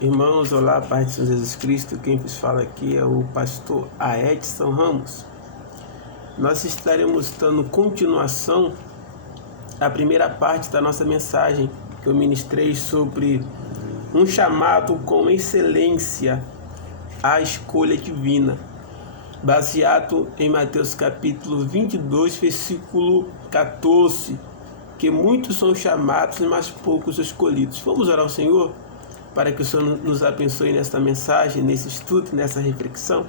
Irmãos, olá, Pai de Senhor Jesus Cristo. Quem vos fala aqui é o pastor Aedson Ramos. Nós estaremos dando continuação à primeira parte da nossa mensagem que eu ministrei sobre um chamado com excelência à escolha divina, baseado em Mateus capítulo 22, versículo 14, que muitos são chamados, mas poucos escolhidos. Vamos orar ao Senhor para que o Senhor nos abençoe nesta mensagem, nesse estudo, nessa reflexão.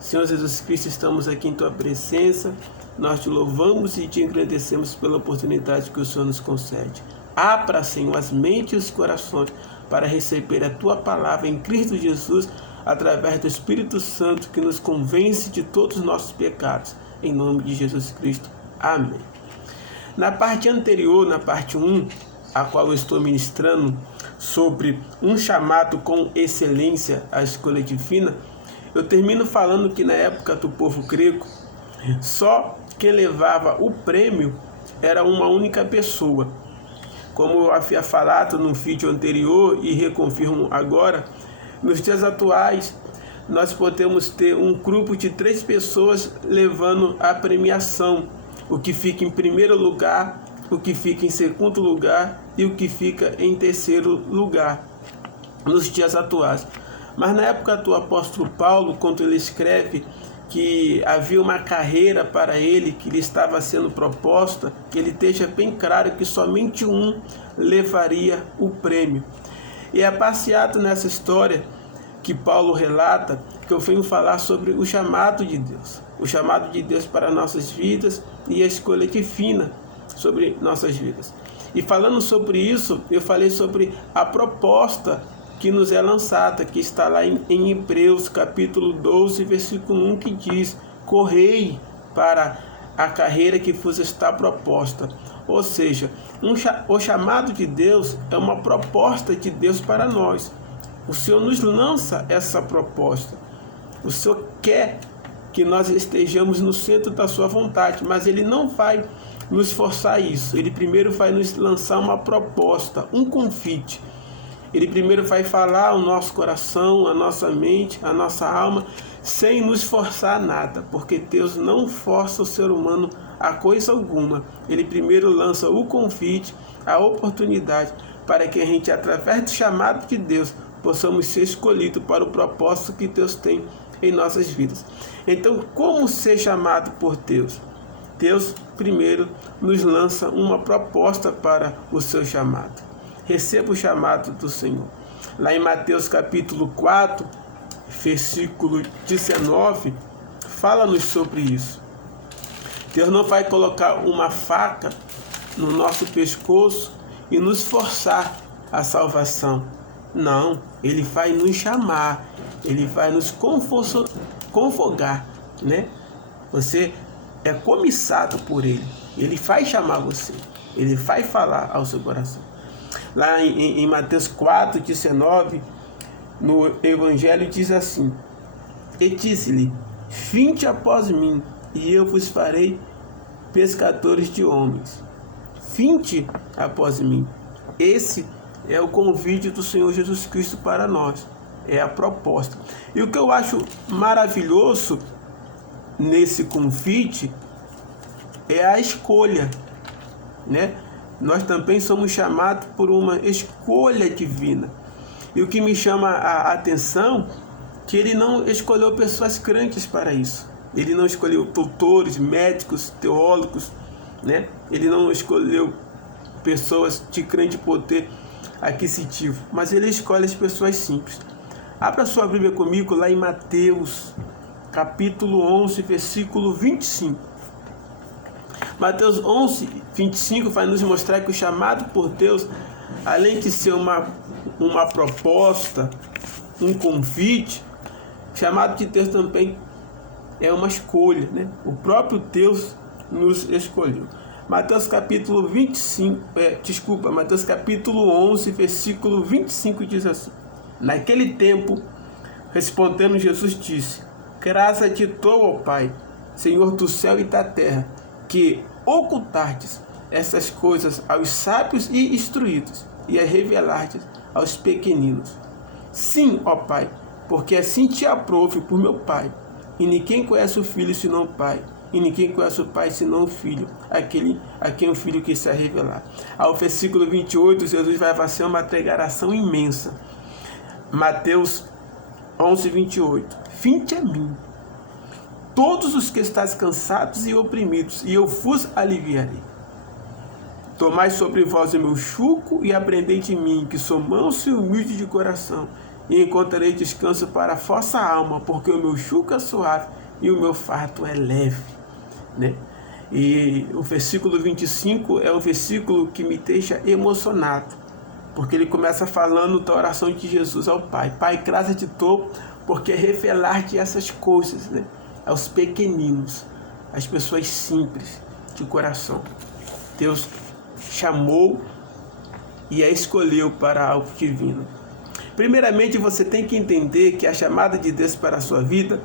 Senhor Jesus Cristo, estamos aqui em Tua presença, nós Te louvamos e Te agradecemos pela oportunidade que o Senhor nos concede. Abra, Senhor, as mentes e os corações para receber a Tua palavra em Cristo Jesus, através do Espírito Santo que nos convence de todos os nossos pecados. Em nome de Jesus Cristo. Amém. Na parte anterior, na parte 1, a qual eu estou ministrando sobre um chamado com excelência à escolha divina, eu termino falando que na época do povo grego, só quem levava o prêmio era uma única pessoa. Como eu havia falado no vídeo anterior e reconfirmo agora, nos dias atuais nós podemos ter um grupo de 3 pessoas levando a premiação, o que fica em primeiro lugar, o que fica em segundo lugar e o que fica em terceiro lugar nos dias atuais. Mas na época do apóstolo Paulo, quando ele escreve que havia uma carreira para ele que lhe estava sendo proposta, que ele deixa bem claro que somente um levaria o prêmio. E é baseado nessa história que Paulo relata que eu venho falar sobre o chamado de Deus. O chamado de Deus para nossas vidas e a escolha divina sobre nossas vidas. E falando sobre isso, eu falei sobre a proposta que nos é lançada, que está lá em Hebreus capítulo 12, versículo 1, que diz: correi para a carreira que vos está proposta. Ou seja, o chamado de Deus é uma proposta de Deus para nós. O Senhor nos lança essa proposta. O Senhor quer que nós estejamos no centro da sua vontade, mas Ele não vai nos forçar a isso. Ele primeiro vai nos lançar uma proposta, um convite. Ele primeiro vai falar ao nosso coração, à nossa mente, à nossa alma, sem nos forçar a nada, porque Deus não força o ser humano a coisa alguma. Ele primeiro lança o convite, a oportunidade, para que a gente, através do chamado de Deus, possamos ser escolhidos para o propósito que Deus tem em nossas vidas. Então, como ser chamado por Deus? Deus primeiro nos lança uma proposta para o seu chamado. Receba o chamado do Senhor. Lá em Mateus capítulo 4, versículo 19, fala-nos sobre isso. Deus não vai colocar uma faca no nosso pescoço e nos forçar a salvação. Não, Ele vai nos chamar, Ele vai nos convocar, né? Você é comissado por Ele, Ele vai chamar você, Ele vai falar ao seu coração. Lá em Mateus 4, 19, no Evangelho diz assim: e disse-lhe: vinde após mim, e eu vos farei pescadores de homens. Vinde após mim. Esse é o convite do Senhor Jesus Cristo para nós. É a proposta. E o que eu acho maravilhoso nesse convite é a escolha, né? Nós também somos chamados por uma escolha divina. E o que me chama a atenção é que ele não escolheu pessoas crentes para isso. Ele não escolheu doutores, médicos, teólogos, né? Ele não escolheu pessoas de grande poder aquisitivo, mas ele escolhe as pessoas simples. Abra sua Bíblia comigo lá em Mateus capítulo 11, versículo 25. Mateus 11, 25 vai nos mostrar que o chamado por Deus, além de ser uma proposta, um convite, o chamado de Deus também é uma escolha, né? O próprio Deus nos escolheu. Mateus capítulo 11, versículo 25 diz assim: naquele tempo, respondendo Jesus disse: graças a ti dou, ó Pai, Senhor do céu e da terra, que ocultardes essas coisas aos sábios e instruídos, e as revelardes aos pequeninos. Sim, ó Pai, porque assim te aprouve por meu Pai. E ninguém conhece o Filho senão o Pai. E ninguém conhece o Pai senão o Filho, aquele a quem o Filho quis se revelar. Ao versículo 28, Jesus vai fazer uma declaração imensa. Mateus 11, 28. Vinde a mim, todos os que estáis cansados e oprimidos, e eu vos aliviarei. Tomai sobre vós o meu jugo e aprendei de mim, que sou manso e humilde de coração, e encontrarei descanso para a vossa alma, porque o meu jugo é suave e o meu fardo é leve. Né? E o versículo 25 é o versículo que me deixa emocionado, porque ele começa falando da oração de Jesus ao Pai. Pai, graças te dou, porque revelar-te essas coisas, né, aos pequeninos, às pessoas simples de coração. Deus chamou e a escolheu para algo divino. Primeiramente, você tem que entender que a chamada de Deus para a sua vida,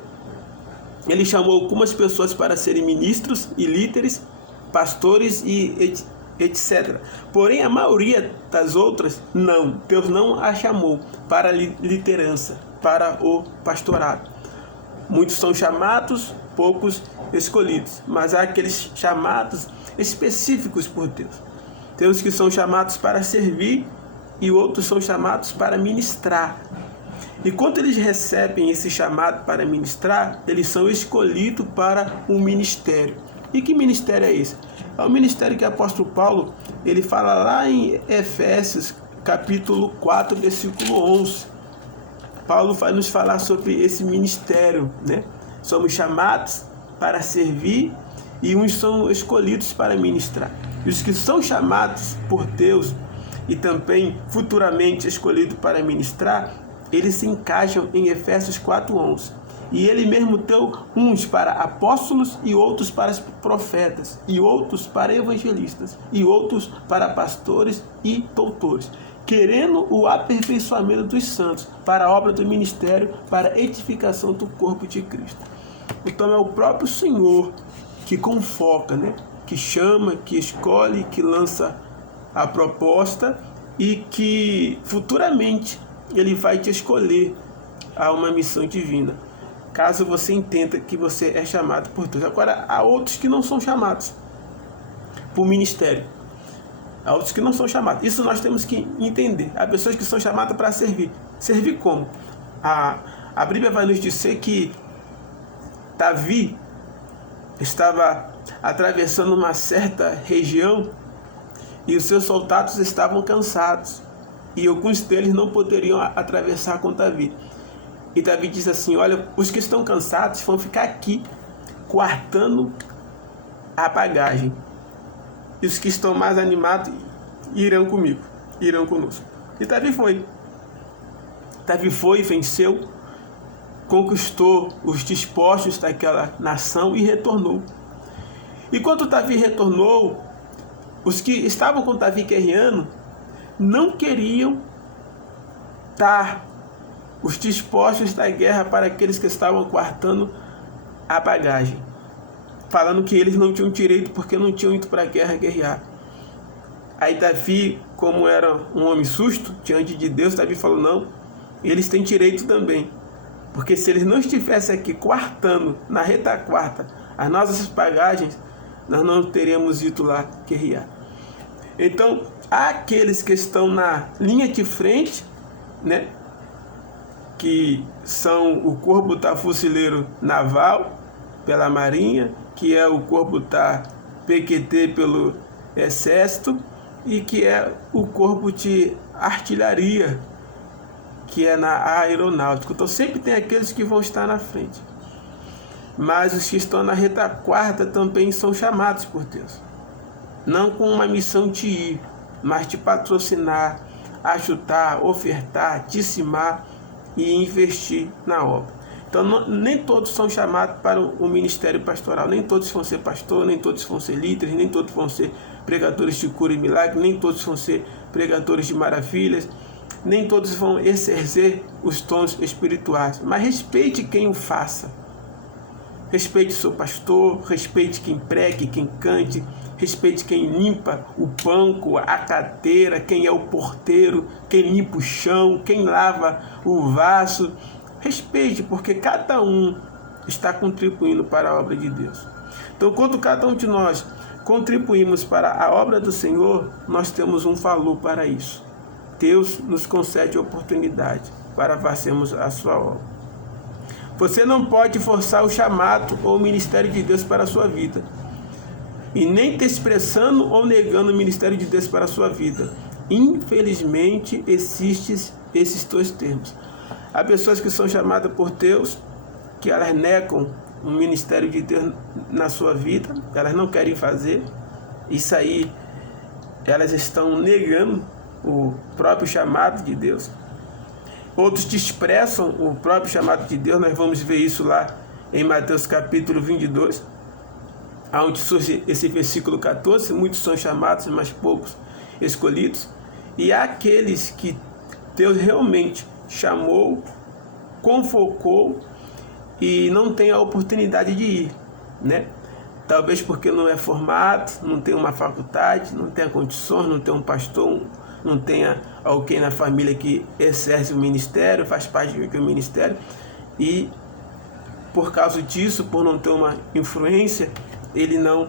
Ele chamou algumas pessoas para serem ministros e líderes, pastores e etc. Porém, a maioria das outras, não. Deus não a chamou para a liderança, para o pastorado. Muitos são chamados, poucos escolhidos. Mas há aqueles chamados específicos por Deus. Tem os que são chamados para servir e outros são chamados para ministrar. E quando eles recebem esse chamado para ministrar, eles são escolhidos para um ministério. E que ministério é esse? É o ministério que o apóstolo Paulo, ele fala lá em Efésios, capítulo 4, versículo 11. Paulo vai nos falar sobre esse ministério, né? Somos chamados para servir e uns são escolhidos para ministrar. E os que são chamados por Deus e também futuramente escolhidos para ministrar, eles se encaixam em Efésios 4:11. E ele mesmo deu uns para apóstolos e outros para profetas, e outros para evangelistas, e outros para pastores e doutores, querendo o aperfeiçoamento dos santos para a obra do ministério, para a edificação do corpo de Cristo. Então é o próprio Senhor que convoca, né? Que chama, que escolhe, que lança a proposta e que futuramente Ele vai te escolher a uma missão divina, caso você entenda que você é chamado por Deus. Agora, há outros que não são chamados por ministério. Há outros que não são chamados. Isso nós temos que entender. Há pessoas que são chamadas para servir. Servir como? A Bíblia vai nos dizer que Davi estava atravessando uma certa região e os seus soldados estavam cansados. E alguns deles não poderiam atravessar com Davi. E Davi diz assim: olha, os que estão cansados vão ficar aqui, guardando a bagagem. E os que estão mais animados irão comigo, irão conosco. E Davi foi. Davi foi, venceu, conquistou os dispostos daquela nação e retornou. E quando Davi retornou, os que estavam com Davi guerreando não queriam dar os dispostos da guerra para aqueles que estavam guardando a bagagem, falando que eles não tinham direito porque não tinham ido para a guerra guerrear. Aí Davi, como era um homem susto diante de Deus, Davi falou: não, eles têm direito também, porque se eles não estivessem aqui guardando na retaguarda as nossas bagagens, nós não teríamos ido lá guerrear. Então, há aqueles que estão na linha de frente, né, que são o corpo da fuzileiro naval pela Marinha, que é o corpo da PQT pelo Exército, e que é o corpo de artilharia, que é na aeronáutica. Então sempre tem aqueles que vão estar na frente. Mas os que estão na retaguarda também são chamados por Deus. Não com uma missão de ir, mas de patrocinar, ajudar, ofertar, dizimar e investir na obra. Então nem todos são chamados para o ministério pastoral. Nem todos vão ser pastor, nem todos vão ser líderes, nem todos vão ser pregadores de cura e milagre, nem todos vão ser pregadores de maravilhas, nem todos vão exercer os dons espirituais. Mas respeite quem o faça. Respeite seu pastor, respeite quem pregue, quem cante, respeite quem limpa o banco, a cadeira, quem é o porteiro, quem limpa o chão, quem lava o vaso. Respeite, porque cada um está contribuindo para a obra de Deus. Então, quando cada um de nós contribuímos para a obra do Senhor, nós temos um valor para isso. Deus nos concede a oportunidade para fazermos a sua obra. Você não pode forçar o chamado ou o ministério de Deus para a sua vida, e nem desprezando ou negando o ministério de Deus para a sua vida. Infelizmente, existem esses dois termos. Há pessoas que são chamadas por Deus, que elas negam o ministério de Deus na sua vida, elas não querem fazer. Isso aí, elas estão negando o próprio chamado de Deus. Outros desprezam o próprio chamado de Deus. Nós vamos ver isso lá em Mateus capítulo 22, onde surge esse versículo 14, muitos são chamados, mas poucos escolhidos. E há aqueles que Deus realmente chamou, convocou e não tem a oportunidade de ir, né? Talvez porque não é formado, não tem uma faculdade, não tem condições, não tem um pastor, não tenha alguém na família que exerce o ministério, faz parte do ministério, e por causa disso, por não ter uma influência, ele não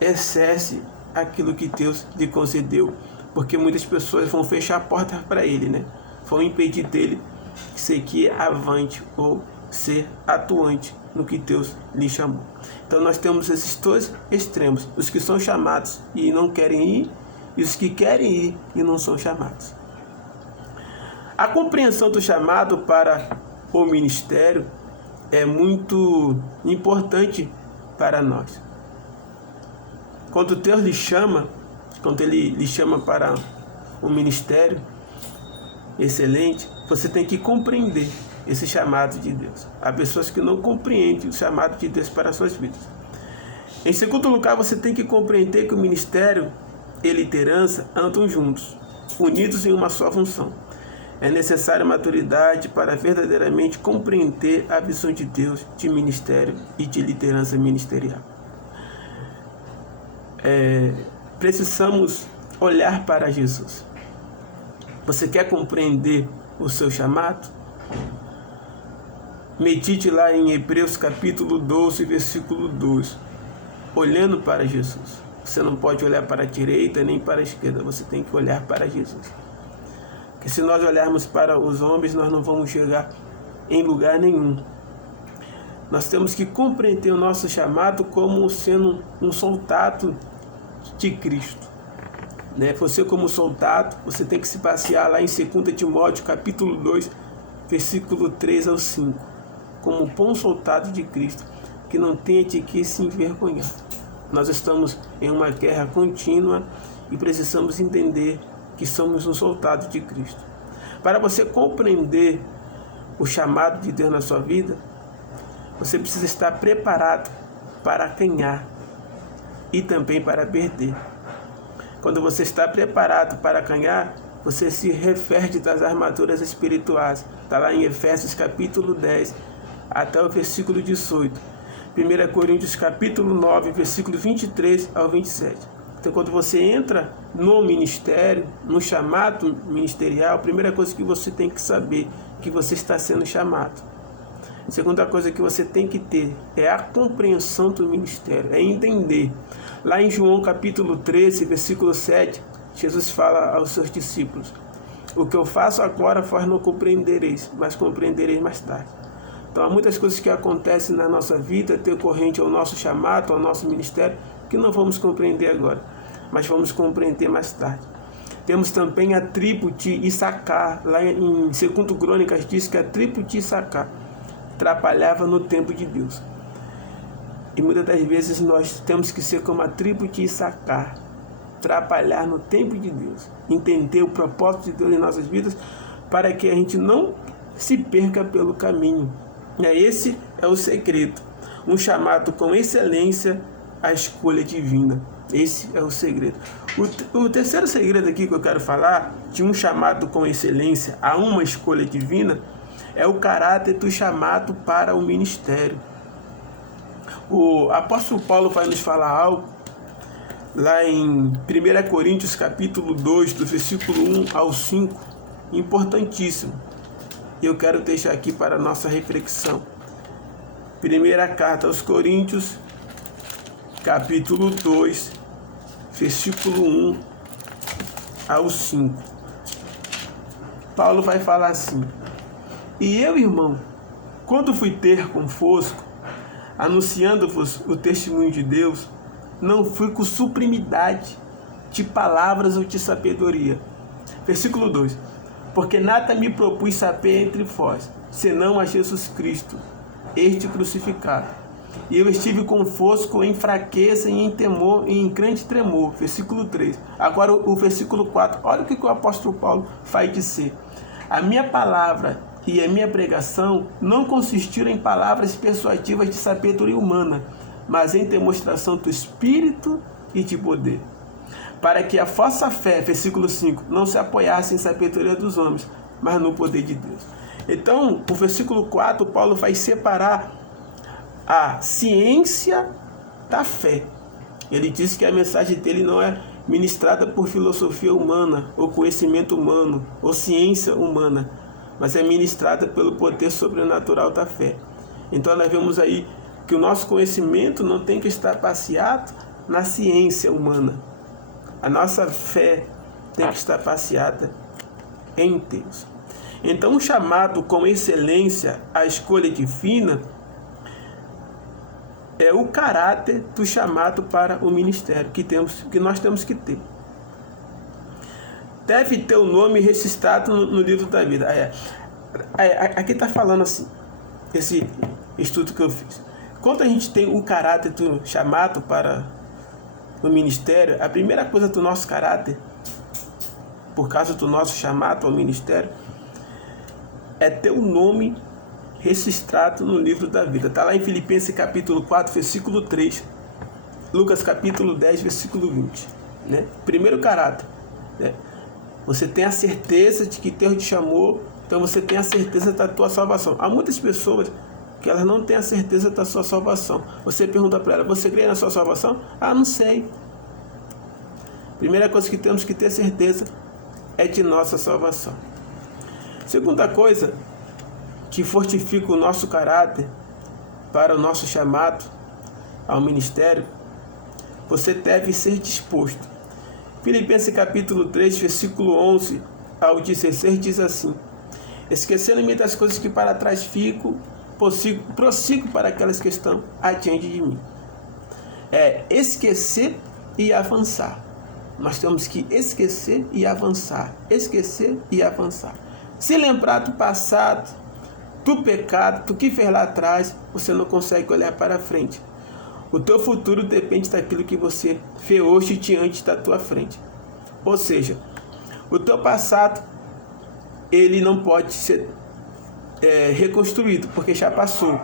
exerce aquilo que Deus lhe concedeu, porque muitas pessoas vão fechar a porta para ele, né? Vão impedir dele seguir avante ou ser atuante no que Deus lhe chamou. Então nós temos esses dois extremos, os que são chamados e não querem ir, e os que querem ir e não são chamados. A compreensão do chamado para o ministério é muito importante para nós. Quando Deus lhe chama, quando Ele lhe chama para um ministério excelente, você tem que compreender esse chamado de Deus. Há pessoas que não compreendem o chamado de Deus para as suas vidas. Em segundo lugar, você tem que compreender que o ministério e liderança andam juntos, unidos em uma só função. É necessária maturidade para verdadeiramente compreender a visão de Deus de ministério e de liderança ministerial. Precisamos olhar para Jesus. Você quer compreender o seu chamado? Medite lá em Hebreus capítulo 12, versículo 2. Olhando para Jesus. Você não pode olhar para a direita nem para a esquerda, você tem que olhar para Jesus. Porque se nós olharmos para os homens, nós não vamos chegar em lugar nenhum. Nós temos que compreender o nosso chamado como sendo um soldado de Cristo. Né? Você como soldado, você tem que se basear lá em 2 Timóteo capítulo 2, versículo 3 ao 5. Como bom soldado de Cristo, que não tenha de que se envergonhar. Nós estamos em uma guerra contínua e precisamos entender que somos um soldado de Cristo. Para você compreender o chamado de Deus na sua vida, você precisa estar preparado para ganhar e também para perder. Quando você está preparado para ganhar, você se reveste das armaduras espirituais. Está lá em Efésios capítulo 10, até o versículo 18. 1 Coríntios capítulo 9, versículo 23 ao 27. Então, quando você entra no ministério, no chamado ministerial, a primeira coisa que você tem que saber é que você está sendo chamado. A segunda coisa que você tem que ter é a compreensão do ministério, é entender. Lá em João capítulo 13, versículo 7, Jesus fala aos seus discípulos: o que eu faço agora vós não compreendereis, mas compreendereis mais tarde. Então, há muitas coisas que acontecem na nossa vida, decorrente ao nosso chamado, ao nosso ministério, que não vamos compreender agora, mas vamos compreender mais tarde. Temos também a tribo de Issacar. Lá em 2 Crônicas diz que a tribo de Issacar trabalhava no templo de Deus. E muitas das vezes nós temos que ser como a tribo de Issacar, trabalhar no templo de Deus, entender o propósito de Deus em nossas vidas, para que a gente não se perca pelo caminho. Esse é o segredo. Um chamado com excelência à escolha divina. Esse é o segredo. O terceiro segredo aqui que eu quero falar, de um chamado com excelência a uma escolha divina, é o caráter do chamado para o ministério. O apóstolo Paulo vai nos falar algo lá em 1 Coríntios capítulo 2, do versículo 1 ao 5, importantíssimo. Eu quero deixar aqui para a nossa reflexão. Primeira carta aos Coríntios, capítulo 2, versículo 1 ao 5. Paulo vai falar assim: E eu, irmão, quando fui ter convosco, anunciando-vos o testemunho de Deus, não fui com sublimidade de palavras ou de sabedoria. Versículo 2. Porque nada me propus saber entre vós, senão a Jesus Cristo, este crucificado. E eu estive convosco em fraqueza e em temor e em grande tremor. Versículo 3. Agora o versículo 4. Olha o que o apóstolo Paulo vai dizer. A minha palavra e a minha pregação não consistiram em palavras persuasivas de sabedoria humana, mas em demonstração do Espírito e de poder, para que a vossa fé, versículo 5, não se apoiasse em sabedoria dos homens, mas no poder de Deus. Então, o versículo 4, Paulo vai separar a ciência da fé. Ele diz que a mensagem dele não é ministrada por filosofia humana, ou conhecimento humano, ou ciência humana, mas é ministrada pelo poder sobrenatural da fé. Então nós vemos aí que o nosso conhecimento não tem que estar baseado na ciência humana. A nossa fé tem que estar baseada em Deus. Então o chamado com excelência à escolha divina é o caráter do chamado para o ministério que nós temos que ter. Deve ter o nome registrado no livro da vida. Aqui está falando assim, esse estudo que eu fiz. Quando a gente tem o caráter do chamado para o ministério, a primeira coisa do nosso caráter, por causa do nosso chamado ao ministério, é ter o nome registrado no livro da vida. Está lá em Filipenses capítulo 4, versículo 3, Lucas capítulo 10, versículo 20. Né? Primeiro caráter, né? Você tem a certeza de que Deus te chamou, então você tem a certeza da tua salvação. Há muitas pessoas que elas não têm a certeza da sua salvação. Você pergunta para ela: você crê na sua salvação? Ah, não sei. Primeira coisa que temos que ter certeza é de nossa salvação. Segunda coisa que fortifica o nosso caráter para o nosso chamado ao ministério, você deve ser disposto. Filipenses capítulo 3, versículo 11 ao 16 diz assim: esquecendo-me das coisas que para trás fico, prossigo para aquelas que estão adiante de mim. É esquecer e avançar. Nós temos que esquecer e avançar. Esquecer e avançar. Se lembrar do passado, do pecado, do que fez lá atrás, você não consegue olhar para frente. O teu futuro depende daquilo que você fez hoje diante da tua frente. Ou seja, o teu passado, ele não pode ser reconstruído, porque já passou.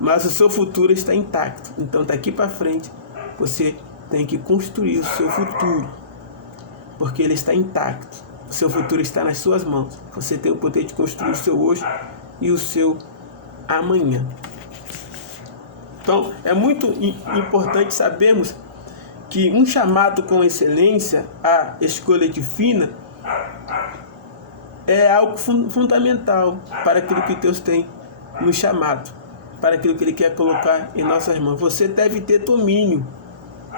Mas o seu futuro está intacto. Então, daqui para frente, você tem que construir o seu futuro, porque ele está intacto. O seu futuro está nas suas mãos. Você tem o poder de construir o seu hoje e o seu amanhã. Então, é muito importante sabermos que um chamado com excelência, a escolha divina, é algo fundamental para aquilo que Deus tem no chamado, para aquilo que Ele quer colocar em nossas mãos. Você deve ter domínio,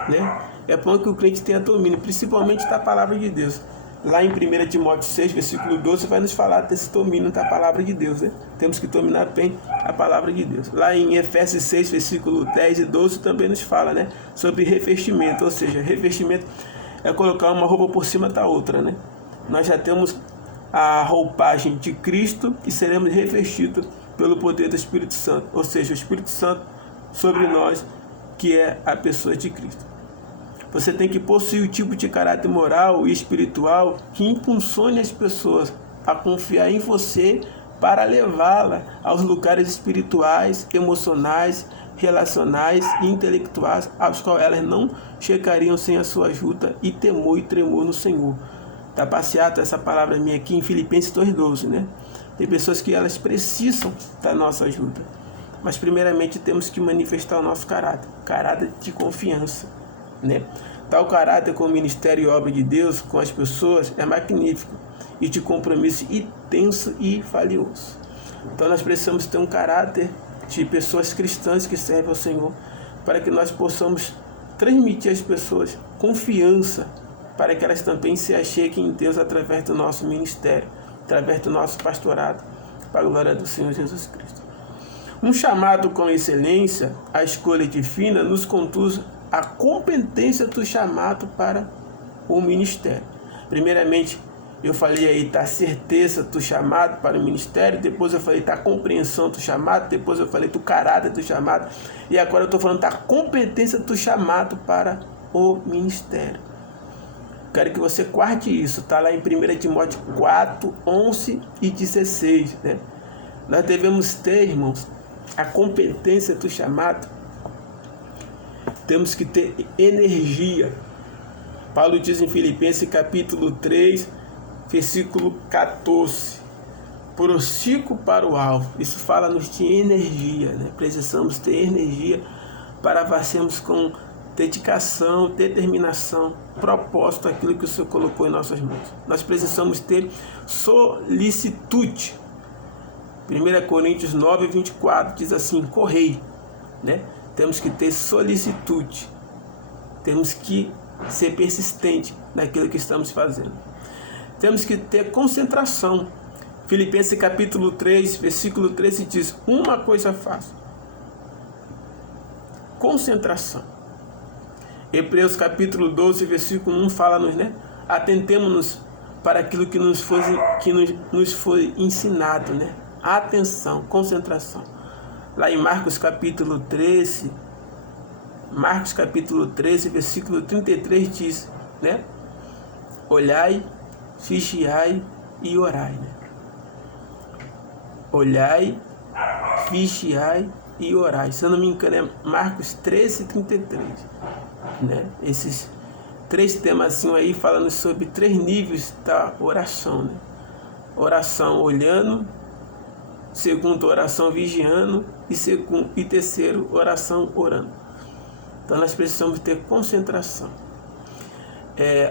né? É bom que o crente tenha domínio, principalmente da palavra de Deus. Lá em 1 Timóteo 6, versículo 12, vai nos falar desse domínio da palavra de Deus, né? Temos que dominar bem a palavra de Deus. Lá em Efésios 6, versículo 10 e 12, também nos fala, né, sobre revestimento. Ou seja, revestimento é colocar uma roupa por cima da outra, né? Nós já temos a roupagem de Cristo e seremos revestidos pelo poder do Espírito Santo. Ou seja, o Espírito Santo sobre nós, que é a pessoa de Cristo. Você tem que possuir o tipo de caráter moral e espiritual que impulsione as pessoas a confiar em você para levá-la aos lugares espirituais, emocionais, relacionais e intelectuais aos quais elas não chegariam sem a sua ajuda e temor e tremor no Senhor. Está passeada essa palavra minha aqui em Filipenses 2,12, né? Tem pessoas que elas precisam da nossa ajuda. Mas primeiramente temos que manifestar o nosso caráter de confiança, né? Tal caráter com o ministério e obra de Deus, com as pessoas, é magnífico e de compromisso intenso e valioso. Então nós precisamos ter um caráter de pessoas cristãs que servem ao Senhor, para que nós possamos transmitir às pessoas confiança, para que elas também se acheguem em Deus através do nosso ministério, através do nosso pastorado, para a glória do Senhor Jesus Cristo. Um chamado com excelência, a escolha divina, nos conduz à competência do chamado para o ministério. Primeiramente, eu falei aí da certeza do chamado para o ministério, depois eu falei da compreensão do chamado, depois eu falei do caráter do chamado, e agora eu estou falando da competência do chamado para o ministério. Quero que você guarde isso, está lá em 1 Timóteo 4, 11 e 16. Né? Nós devemos ter, irmãos, a competência do chamado. Temos que ter energia. Paulo diz em Filipenses capítulo 3, versículo 14. Prossigo para o alvo. Isso fala-nos de energia. Né? Precisamos ter energia para avançarmos com dedicação, determinação, propósito, aquilo que o Senhor colocou em nossas mãos. Nós precisamos ter solicitude. 1 Coríntios 9, 24 diz assim: correi. Né? Temos que ter solicitude. Temos que ser persistente naquilo que estamos fazendo. Temos que ter concentração. Filipenses capítulo 3, versículo 13 diz: uma coisa faço. Concentração. Hebreus capítulo 12, versículo 1 fala-nos, né? Atentemo-nos para aquilo que nos foi ensinado, né? Atenção, concentração. Lá em Marcos capítulo 13, versículo 33 diz, né? Olhai, vigiai e orai, né? Olhai, vigiai e orai. Se eu não me engano é Marcos 13, 33. Né? Esses três temas assim aí falando sobre 3 níveis da oração, né? Oração olhando, segundo, oração vigiando e terceiro, oração orando. Então nós precisamos ter concentração.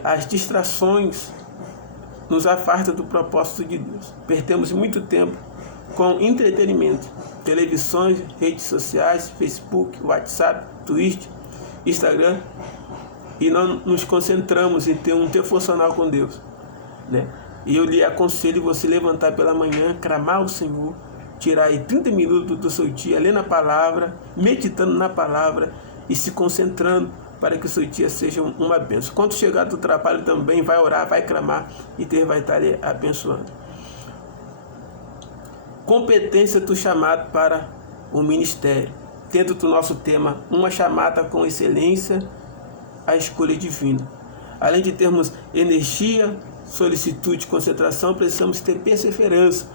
As distrações nos afastam do propósito de Deus. Perdemos muito tempo com entretenimento, televisões, redes sociais, Facebook, WhatsApp, Twitter, Instagram, e não nos concentramos em ter um devocional com Deus, né? E eu lhe aconselho você levantar pela manhã, clamar ao Senhor, tirar aí 30 minutos do seu dia, lendo a palavra, meditando na palavra e se concentrando para que o seu dia seja uma bênção. Quando chegar do trabalho também, vai orar, vai clamar e Deus vai estar lhe abençoando. Competência do chamado para o ministério. Dentro do nosso tema, uma chamada com excelência, a escolha divina. Além de termos energia, solicitude, concentração, precisamos ter perseverança.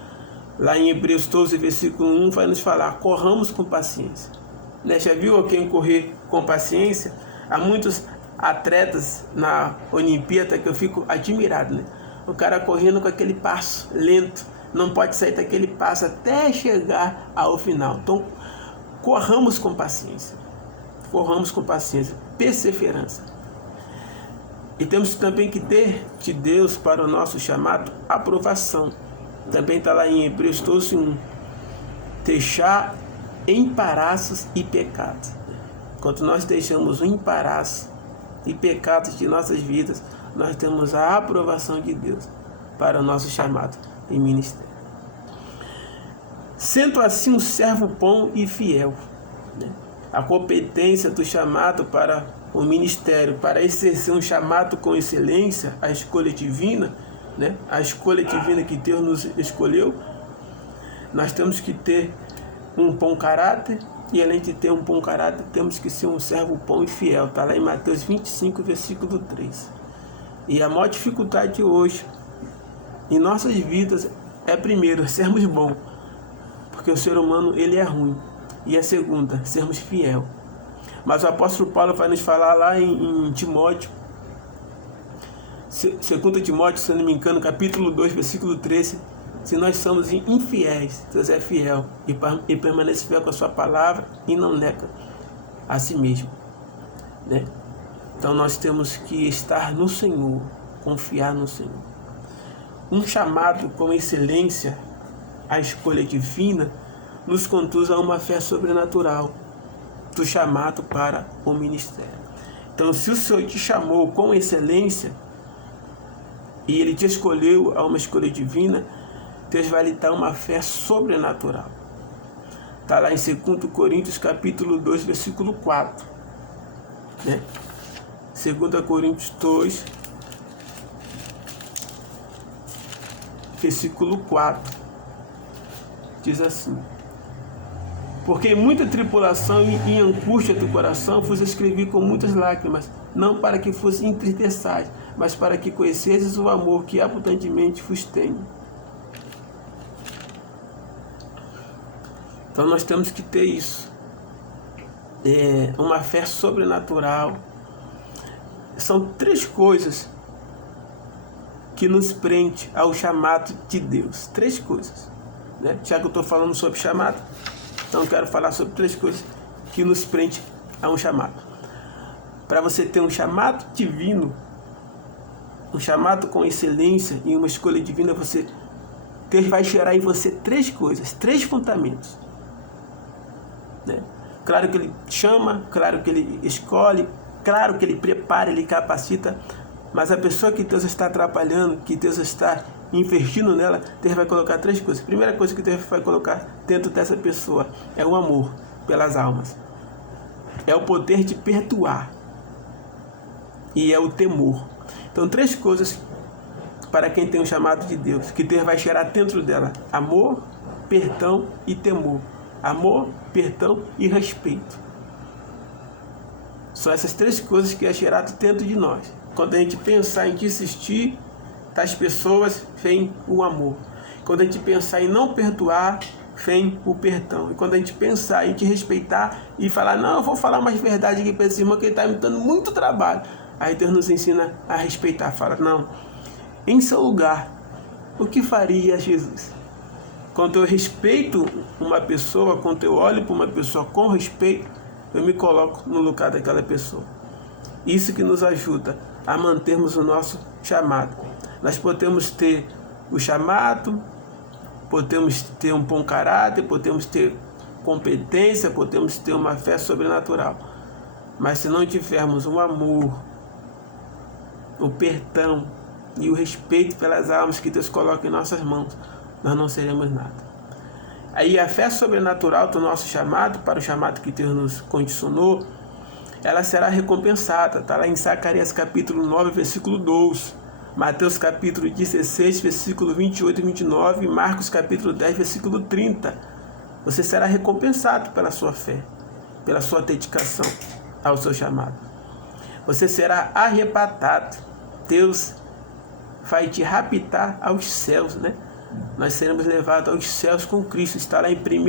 Lá em Hebreus 12, versículo 1, vai nos falar: corramos com paciência. Né? Já viu alguém correr com paciência? Há muitos atletas na Olimpíada que eu fico admirado, né? O cara correndo com aquele passo lento, não pode sair daquele passo até chegar ao final. Então, corramos com paciência. Corramos com paciência, perseverança. E temos também que ter de Deus para o nosso chamado aprovação. Também está lá em Hebreus 12, 1. Deixar embaraços e pecados. Quando nós deixamos o embaraço e pecados de nossas vidas, nós temos a aprovação de Deus para o nosso chamado e ministério. Sendo assim um servo bom e fiel, né? A competência do chamado para o ministério, para exercer um chamado com excelência, a escolha divina, né? A escolha divina que Deus nos escolheu, nós temos que ter um bom caráter, e além de ter um bom caráter, temos que ser um servo bom e fiel. Está lá em Mateus 25, versículo 3. E a maior dificuldade hoje em nossas vidas é, primeiro, sermos bons, porque o ser humano ele é ruim. E a segunda, sermos fiel. Mas o apóstolo Paulo vai nos falar lá em Timóteo, 2 Timóteo, se não me engano, capítulo 2, versículo 13, se nós somos infiéis, Deus é fiel e permanece fiel com a sua palavra e não nega a si mesmo, né? Então nós temos que estar no Senhor, confiar no Senhor. Um chamado com excelência, a escolha divina, nos conduz a uma fé sobrenatural do chamado para o ministério. Então, se o Senhor te chamou com excelência e Ele te escolheu a uma escolha divina, Deus vai lhe dar uma fé sobrenatural. Está lá em 2 Coríntios capítulo 2, versículo 4. Né? 2 Coríntios 2, versículo 4. Diz assim: porque em muita tribulação e em angústia do coração vos escrevi com muitas lágrimas, não para que fosse entristeçais, mas para que conhecesseis o amor que abundantemente vos tenho. Então nós temos que ter isso. Uma fé sobrenatural. São 3 coisas que nos prende ao chamado de Deus. 3 coisas. Né? Já que eu estou falando sobre chamado, então quero falar sobre 3 coisas que nos prende a um chamado. Para você ter um chamado divino, um chamado com excelência e uma escolha divina, Deus vai gerar em você 3 coisas, 3 fundamentos. Né? Claro que Ele chama, claro que Ele escolhe, claro que Ele prepara, Ele capacita, mas a pessoa que Deus está atrapalhando, que Deus está investindo nela, Deus vai colocar 3 coisas. A primeira coisa que Deus vai colocar dentro dessa pessoa é o amor pelas almas, é o poder de perdoar e é o temor. Então 3 coisas para quem tem um chamado de Deus, que Deus vai gerar dentro dela: amor, perdão e temor. Amor, perdão e respeito. São essas 3 coisas que é gerado dentro de nós. Quando a gente pensar em desistir das pessoas, vem o amor. Quando a gente pensar em não perdoar, vem o perdão. E quando a gente pensar em te respeitar e falar: não, eu vou falar mais verdade aqui para esse irmão que ele está me dando muito trabalho, aí Deus nos ensina a respeitar. Fala: não, em seu lugar, o que faria Jesus? Quando eu respeito uma pessoa, quando eu olho para uma pessoa com respeito, eu me coloco no lugar daquela pessoa. Isso que nos ajuda a mantermos o nosso chamado. Nós podemos ter o chamado, podemos ter um bom caráter, podemos ter competência, podemos ter uma fé sobrenatural. Mas se não tivermos o amor, o perdão e o respeito pelas almas que Deus coloca em nossas mãos, nós não seremos nada. Aí a fé sobrenatural do nosso chamado, para o chamado que Deus nos condicionou, ela será recompensada. Está lá em Zacarias capítulo 9, versículo 12. Mateus capítulo 16, versículo 28 e 29. E Marcos capítulo 10, versículo 30. Você será recompensado pela sua fé, pela sua dedicação ao seu chamado. Você será arrebatado. Deus vai te raptar aos céus, né? Nós seremos levados aos céus com Cristo. Está lá em 1